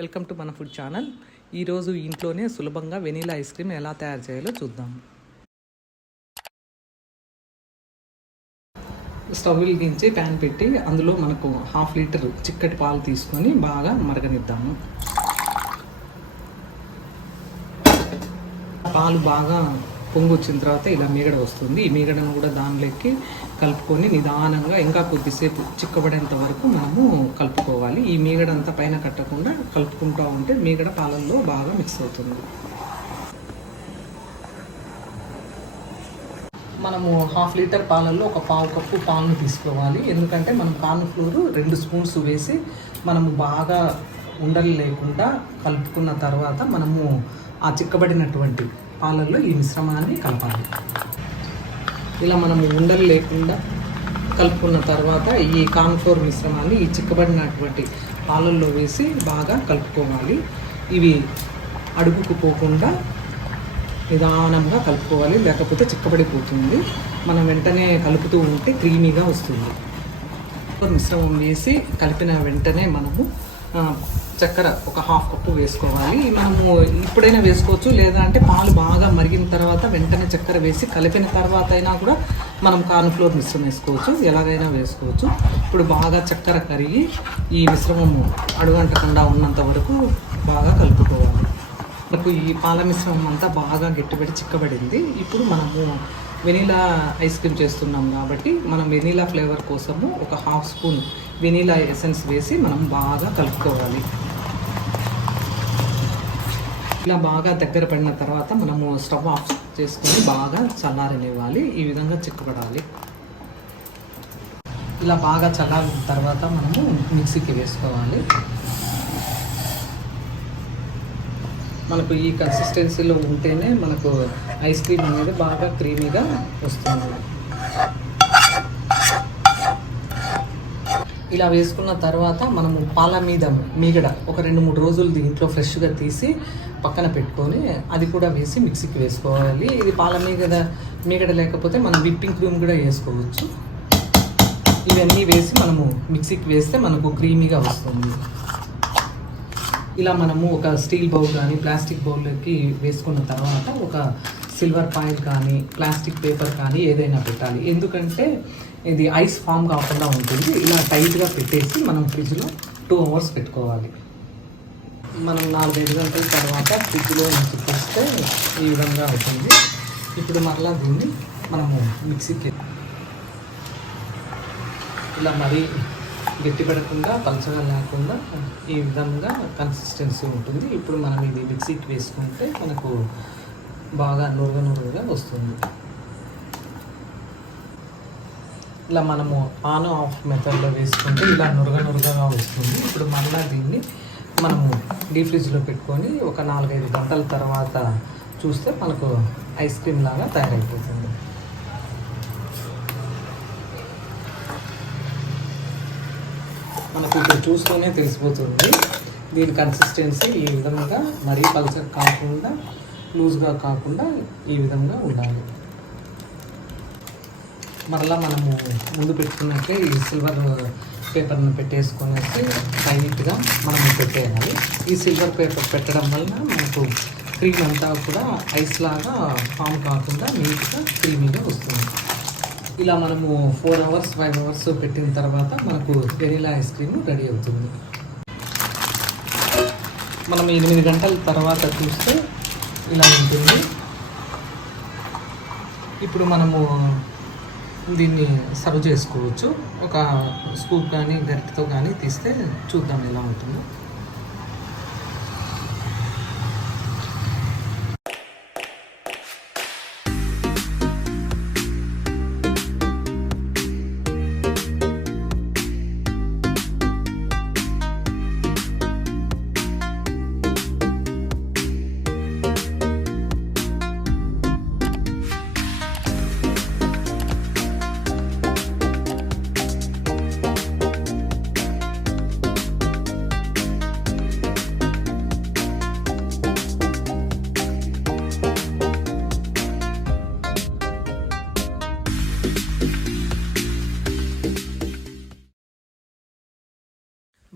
Welcome to మన food channel. ఈరోజు ఇంట్లోనే సులభంగా వెనీలా ఐస్ క్రీమ్ ఎలా తయారు చేయాలో చూద్దాం. స్టవ్ వెలిగించి ప్యాన్ పెట్టి అందులో మనకు 1/2 లీటర్ చిక్కటి పాలు తీసుకొని బాగా మరగనిద్దాము. పాలు బాగా పొంగు వచ్చిన తర్వాత ఇలా మీగడ వస్తుంది. ఈ మీగడను కూడా దానిలోకి కలుపుకొని నిదానంగా ఇంకా కొద్దిసేపు చిక్కబడేంత వరకు మనము కలుపుకోవాలి. ఈ మీగడంతా పైన కట్టకుండా కలుపుకుంటూ ఉంటే మీగడ పాలల్లో బాగా మిక్స్ అవుతుంది. మనము 1/2 లీటర్ పాలల్లో ఒక 1/4 కప్పు పాలను తీసుకోవాలి. ఎందుకంటే మనం కార్న్ ఫ్లోర్ 2 స్పూన్స్ వేసి మనము బాగా ఉండలు లేకుండా కలుపుకున్న తర్వాత మనము ఆ చిక్కబడినటువంటి పాలల్లో ఈ మిశ్రమాన్ని కలపాలి. ఇలా మనము ఉండలు లేకుండా కలుపుకున్న తర్వాత ఈ కార్న్ ఫ్లోర్ మిశ్రమాన్ని ఈ చిక్కబడినటువంటి పాలల్లో వేసి బాగా కలుపుకోవాలి. ఇవి అడుగుకు పోకుండా నిదానంగా కలుపుకోవాలి, లేకపోతే చిక్కబడిపోతుంది. మనం వెంటనే కలుపుతూ ఉంటే క్రీమీగా వస్తుంది. మిశ్రమం వేసి కలిపిన వెంటనే మనము చక్కెర ఒక 1/2 కప్పు వేసుకోవాలి. మనము ఇప్పుడైనా వేసుకోవచ్చు, లేదా అంటే పాలు బాగా మరిగిన తర్వాత వెంటనే చక్కెర వేసి కలిపిన తర్వాత అయినా కూడా మనం కార్న్ ఫ్లోర్ మిశ్రమం వేసుకోవచ్చు, ఎలాగైనా వేసుకోవచ్చు. ఇప్పుడు బాగా చక్కెర కరిగి ఈ మిశ్రమము అడుగంటకుండా ఉన్నంత వరకు బాగా కలుపుకోవాలి. మనకు ఈ పాల మిశ్రమం అంతా బాగా గట్టిపడి చిక్కబడింది. ఇప్పుడు మనము వెనీలా ఐస్ క్రీమ్ చేస్తున్నాం కాబట్టి మనం వెనీలా ఫ్లేవర్ కోసము ఒక 1/2 స్పూన్ వెనీలా ఎసెన్స్ వేసి మనం బాగా కలుపుకోవాలి. ఇలా బాగా దగ్గర పడిన తర్వాత మనము స్టవ్ ఆఫ్ చేసుకొని బాగా చల్లారనివ్వాలి. ఈ విధంగా చిక్కబడాలి. ఇలా బాగా చల్లారిన తర్వాత మనము మిక్సీకి వేసుకోవాలి. మనకు ఈ కన్సిస్టెన్సీలో ఉంటేనే మనకు ఐస్ క్రీమ్ అనేది బాగా క్రీమీగా వస్తుంది. ఇలా వేసుకున్న తర్వాత మనము పాల మీద మీగడ ఒక 2-3 రోజులు దీంట్లో ఫ్రెష్గా తీసి పక్కన పెట్టుకొని అది కూడా వేసి మిక్సీకి వేసుకోవాలి. ఇది పాల మీగడ లేకపోతే మనం విప్పింగ్ క్రీమ్ కూడా వేసుకోవచ్చు. ఇవన్నీ వేసి మనము మిక్సీకి వేస్తే మనకు క్రీమీగా వస్తుంది. ఇలా మనము ఒక స్టీల్ బౌల్ కానీ ప్లాస్టిక్ బౌల్లోకి వేసుకున్న తర్వాత ఒక సిల్వర్ ఫాయిల్ కానీ ప్లాస్టిక్ పేపర్ కానీ ఏదైనా పెట్టాలి. ఎందుకంటే ఇది ఐస్ ఫామ్ కాకుండా ఉంటుంది. ఇలా టైట్గా పెట్టేసి మనం ఫ్రిడ్జ్లో 2 అవర్స్ పెట్టుకోవాలి. మనం 4-5 గంటల తర్వాత ఫ్రిడ్జ్లో నుంచి తీస్తే ఈ విధంగా అవుతుంది. ఇప్పుడు మరలా దీన్ని మనము మిక్సీకి ఇలా మరీ గట్టిపడకుండా పలచగా లేకుండా ఈ విధంగా కన్సిస్టెన్సీ ఉంటుంది. ఇప్పుడు మనం ఇది మిక్సీకి వేసుకుంటే మనకు బాగా నురగగా వస్తుంది. ఇలా మనము ఆన్ ఆఫ్ మెథడ్లో వేసుకుంటే ఇలా నురగగా వస్తుంది. ఇప్పుడు మళ్ళీ దీన్ని మనము డీప్ ఫ్రిడ్జ్లో పెట్టుకొని ఒక 4-5 గంటల తర్వాత చూస్తే మనకు ఐస్ క్రీమ్ లాగా తయారైపోతుంది. మనకు ఇక్కడ చూస్తూనే తెలిసిపోతుంది దీని కన్సిస్టెన్సీ ఈ విధంగా మరీ పలచగా కాకుండా లూజ్గా కాకుండా ఈ విధంగా ఉండాలి. మరలా మనము ముందు పెట్టుకున్నట్టే ఈ సిల్వర్ పేపర్ను పెట్టేసుకొనేసి టైట్గా మనము పెట్టేయాలి. ఈ సిల్వర్ పేపర్ పెట్టడం వలన మనకు క్రీమ్ అంతా కూడా ఐస్ లాగా ఫామ్ కాకుండా నీట్గా క్రీమీగా వస్తుంది. ఇలా మనము 4 అవర్స్ 5 అవర్స్ పెట్టిన తర్వాత మనకు వెనీలా ఐస్ క్రీమ్ రెడీ అవుతుంది. మనం 8 గంటల తర్వాత చూస్తే ఇలా ఉంటుంది. ఇప్పుడు మనము దీన్ని సర్వ్ చేసుకోవచ్చు. ఒక స్కూప్ కానీ గరిటెతో కానీ తీస్తే చూద్దాం ఎలా ఉంటుందో.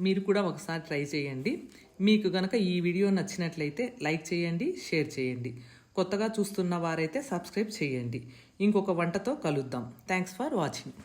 మీరు కూడా ఒకసారి ట్రై చేయండి. మీకు గనక ఈ వీడియో నచ్చినట్లయితే లైక్ చేయండి, షేర్ చేయండి. కొత్తగా చూస్తున్న వారైతే సబ్స్క్రైబ్ చేయండి. ఇంకొక వంటతో కలుద్దాం. Thanks for watching.